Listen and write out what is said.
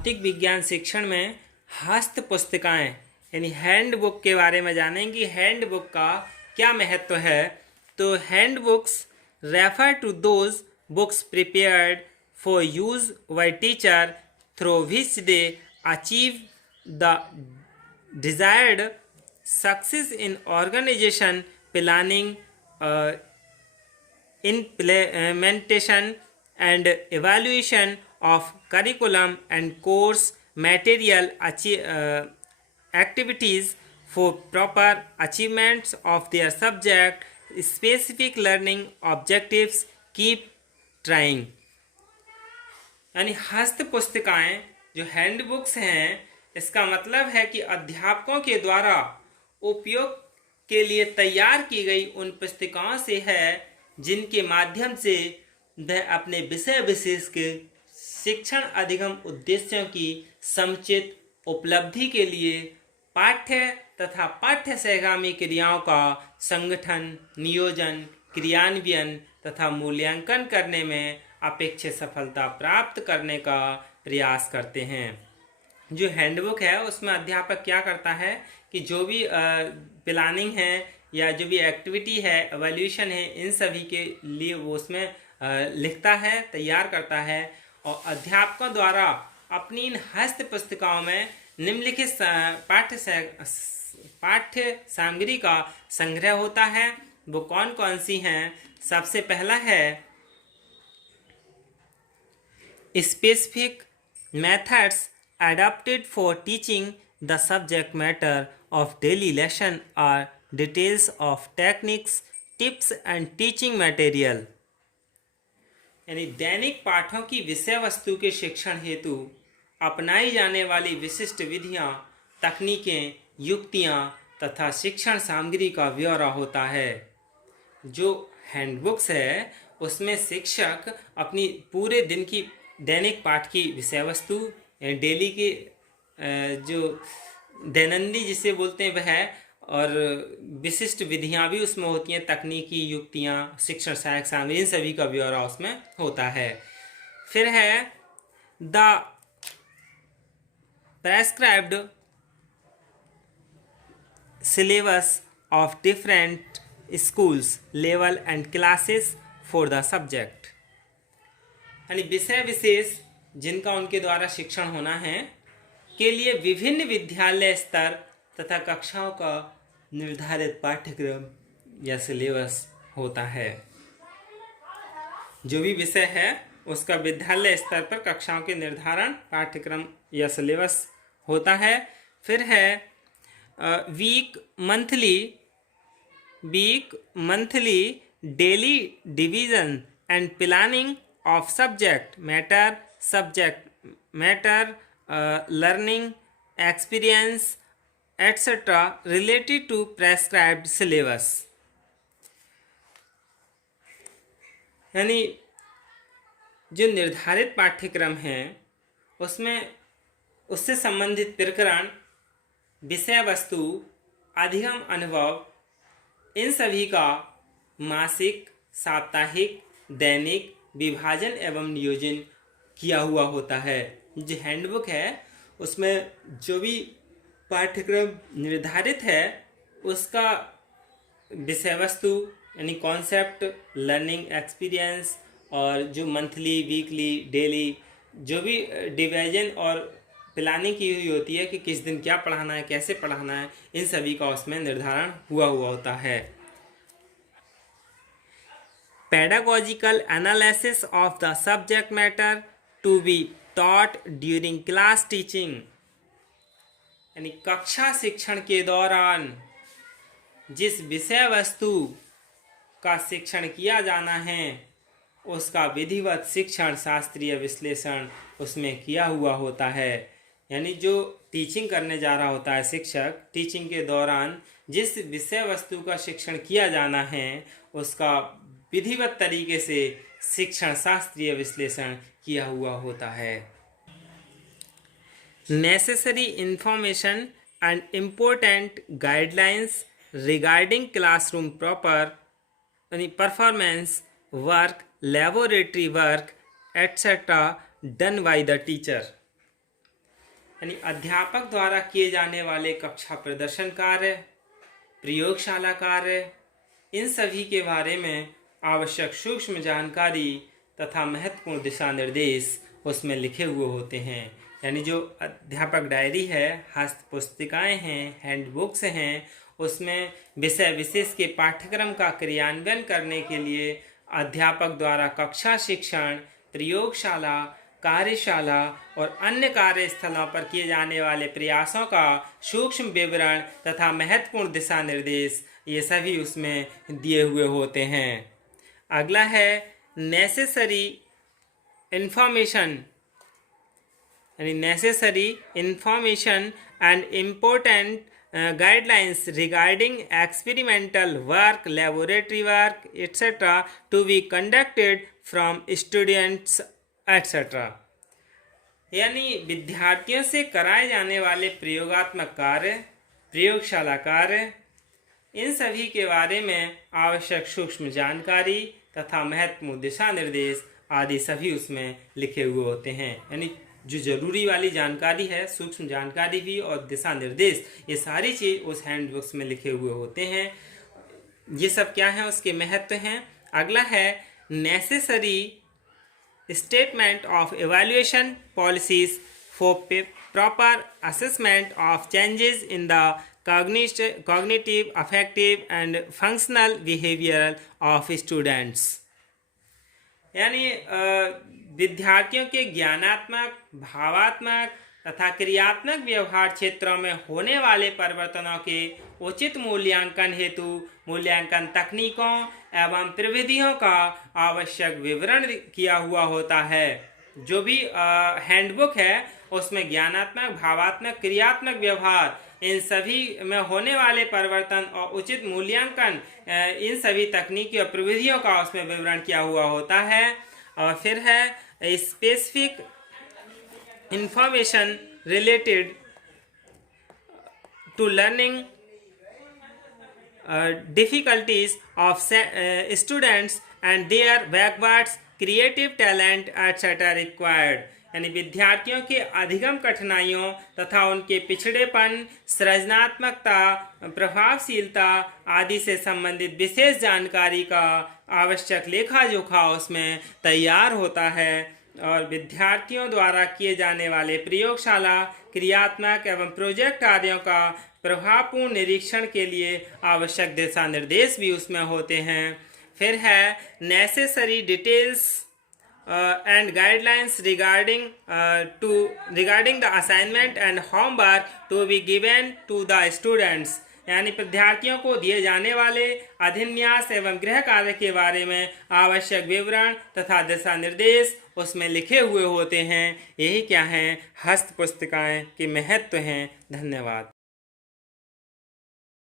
भौतिक विज्ञान शिक्षण में हस्त पुस्तिकाएं यानी हैंड बुक के बारे में जानेंगे। हैंड बुक का क्या महत्व है? तो handbooks refer to those books prepared for use by teacher through which they achieve the desired success in organisation planning implementation and evaluation of curriculum and course material activities for proper achievements of their subject specific learning objectives keep trying। यानी हस्त पुस्तिकाएं जो hand books हैं, इसका मतलब है कि अध्यापकों के द्वारा उपयोग के लिए तैयार की गई उन पुस्तिकाओं से है जिनके माध्यम से वह अपने विषय विशेष के शिक्षण अधिगम उद्देश्यों की समुचित उपलब्धि के लिए पाठ्य तथा पाठ्य सहगामी क्रियाओं का संगठन, नियोजन, क्रियान्वयन तथा मूल्यांकन करने में अपेक्षित सफलता प्राप्त करने का प्रयास करते हैं। जो हैंडबुक है उसमें अध्यापक क्या करता है कि जो भी प्लानिंग है या जो भी एक्टिविटी है, एवैल्यूएशन है, इन सभी के लिए वो उसमें लिखता है, तैयार करता है और अध्यापकों द्वारा अपनी इन हस्त पुस्तिकाओं में निम्नलिखित पाठ्य सामग्री का संग्रह होता है। वो कौन कौन सी हैं? सबसे पहला है specific methods adapted for teaching the subject matter of daily lesson or details of techniques, tips and teaching material। यानी दैनिक पाठों की विषय वस्तु के शिक्षण हेतु अपनाई जाने वाली विशिष्ट विधियां, तकनीकें, युक्तियां तथा शिक्षण सामग्री का ब्यौरा होता है। जो हैंडबुक्स है उसमें शिक्षक अपनी पूरे दिन की दैनिक पाठ की विषय वस्तु, डेली की जो दैनंदिन जिसे बोलते हैं वह, और विशिष्ट विधियां भी उसमें होती हैं, तकनीकी युक्तियां, शिक्षण सहायक सामग्री, इन सभी का ब्यौरा उसमें होता है। फिर है the prescribed syllabus of different schools level and classes for the subject. यानी विषय विशेष जिनका उनके द्वारा शिक्षण होना है के लिए विभिन्न विद्यालय स्तर तथा कक्षाओं का निर्धारित पाठ्यक्रम या सिलेबस होता है। जो भी विषय है उसका विद्यालय स्तर पर कक्षाओं के निर्धारण, पाठ्यक्रम या सिलेबस होता है। फिर है week monthly daily division and planning of subject matter learning experience etc related to prescribed syllabus। यानी जो निर्धारित पाठ्यक्रम है उसमें उससे संबंधित प्रकरण, विषय वस्तु, अधिगम अनुभव, इन सभी का मासिक, साप्ताहिक, दैनिक विभाजन एवं नियोजन किया हुआ होता है। जो हैंडबुक है उसमें जो भी पाठ्यक्रम निर्धारित है उसका विषय वस्तु यानी कॉन्सेप्ट, लर्निंग एक्सपीरियंस और जो मंथली, वीकली, डेली जो भी डिवीजन और प्लानिंग की हुई होती है कि किस दिन क्या पढ़ाना है, कैसे पढ़ाना है, इन सभी का उसमें निर्धारण हुआ होता है। Pedagogical analysis of the subject matter to be taught during class teaching। यानी कक्षा शिक्षण के दौरान जिस विषय वस्तु का शिक्षण किया जाना है उसका विधिवत शिक्षण शास्त्रीय विश्लेषण उसमें किया हुआ होता है। यानी जो टीचिंग करने जा रहा होता है शिक्षक, टीचिंग के दौरान जिस विषय वस्तु का शिक्षण किया जाना है उसका विधिवत तरीके से शिक्षण शास्त्रीय विश्लेषण किया हुआ होता है। Necessary information and important guidelines regarding classroom performance work, laboratory work etcetera done by the teacher. यानी अध्यापक द्वारा किए जाने वाले कक्षा प्रदर्शन कार्य, प्रयोगशाला कार्य, इन सभी के बारे में आवश्यक सूक्ष्म जानकारी तथा महत्वपूर्ण दिशा निर्देश उसमें लिखे हुए होते हैं। यानी जो अध्यापक डायरी है, हस्त पुस्तिकाएँ हैं, हैंडबुक्स हैं, उसमें विषय विशेष के पाठ्यक्रम का क्रियान्वयन करने के लिए अध्यापक द्वारा कक्षा शिक्षण, प्रयोगशाला, कार्यशाला और अन्य कार्यस्थलों पर किए जाने वाले प्रयासों का सूक्ष्म विवरण तथा महत्वपूर्ण दिशा निर्देश ये सभी उसमें दिए हुए होते हैं। अगला है नेसेसरी इंफॉर्मेशन, यानी necessary information and important guidelines regarding experimental work, laboratory work, etc. to be conducted from students, etc. यानी विद्यार्थियों से कराए जाने वाले प्रयोगात्मक कार्य, प्रयोगशाला कार्य, इन सभी के बारे में आवश्यक सूक्ष्म जानकारी तथा महत्वपूर्ण दिशा निर्देश आदि सभी उसमें लिखे हुए होते हैं। यानी जो जरूरी वाली जानकारी है, सूक्ष्म जानकारी भी और दिशा निर्देश, ये सारी चीज़ उस हैंडबुक्स में लिखे हुए होते हैं। ये सब क्या है, उसके महत्व हैं। अगला है necessary statement of evaluation policies for proper assessment of changes in the cognitive, affective and functional behaviour of students. यानी विद्यार्थियों के ज्ञानात्मक, भावात्मक तथा क्रियात्मक व्यवहार क्षेत्रों में होने वाले परिवर्तनों के उचित मूल्यांकन हेतु मूल्यांकन तकनीकों एवं प्रविधियों का आवश्यक विवरण किया हुआ होता है। जो भी हैंडबुक है उसमें ज्ञानात्मक, भावात्मक, क्रियात्मक व्यवहार, इन सभी में होने वाले परिवर्तन और उचित मूल्यांकन, इन सभी तकनीकी और प्रविधियों का उसमें विवरण किया हुआ होता है। और फिर है specific information related to learning difficulties of students and their backwards creative talent et cetera required. यानी विद्यार्थियों के अधिगम कठिनाइयों तथा उनके पिछड़ेपन, सृजनात्मकता, प्रभावशीलता आदि से संबंधित विशेष जानकारी का आवश्यक लेखा जोखा उसमें तैयार होता है। और विद्यार्थियों द्वारा किए जाने वाले प्रयोगशाला, क्रियात्मक एवं प्रोजेक्ट कार्यों का प्रभावपूर्ण निरीक्षण के लिए आवश्यक दिशा निर्देश भी उसमें होते हैं। फिर है necessary details and guidelines regarding the assignment and homework to be given to the students। यानी विद्यार्थियों को दिए जाने वाले अभिन्यास एवं गृह कार्य के बारे में आवश्यक विवरण तथा दिशा निर्देश उसमें लिखे हुए होते हैं। यही क्या हैं, हस्त पुस्तिकाएं के महत्व हैं। धन्यवाद।